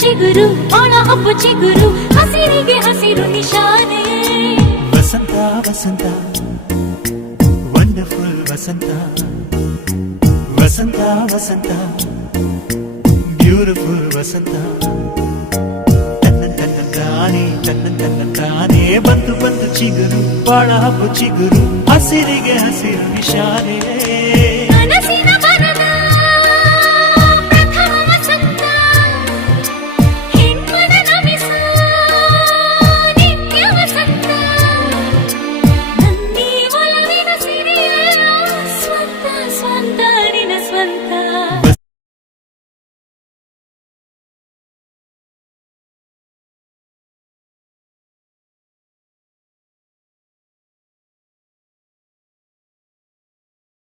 ಚಿಗುರು ಬಾಳ ಹಬ್ಬ ಚಿಗುರು ಹಸಿರಿಗೆ ಹಸಿರು ನಿಶಾನೆ ವಸಂತ ವಸಂತ ವಂಡರ್ಫುಲ್ ವಸಂತ ವಸಂತ ವಸಂತ ಬ್ಯೂಟಿಫುಲ್ ವಸಂತ ತಾನೇ ಬಂದು ಬಂದು ಚಿಗುರು ಬಾಳ ಹಬ್ಬ ಚಿಗುರು ಹಸಿರಿಗೆ ಹಸಿರು ನಿಶಾನೆ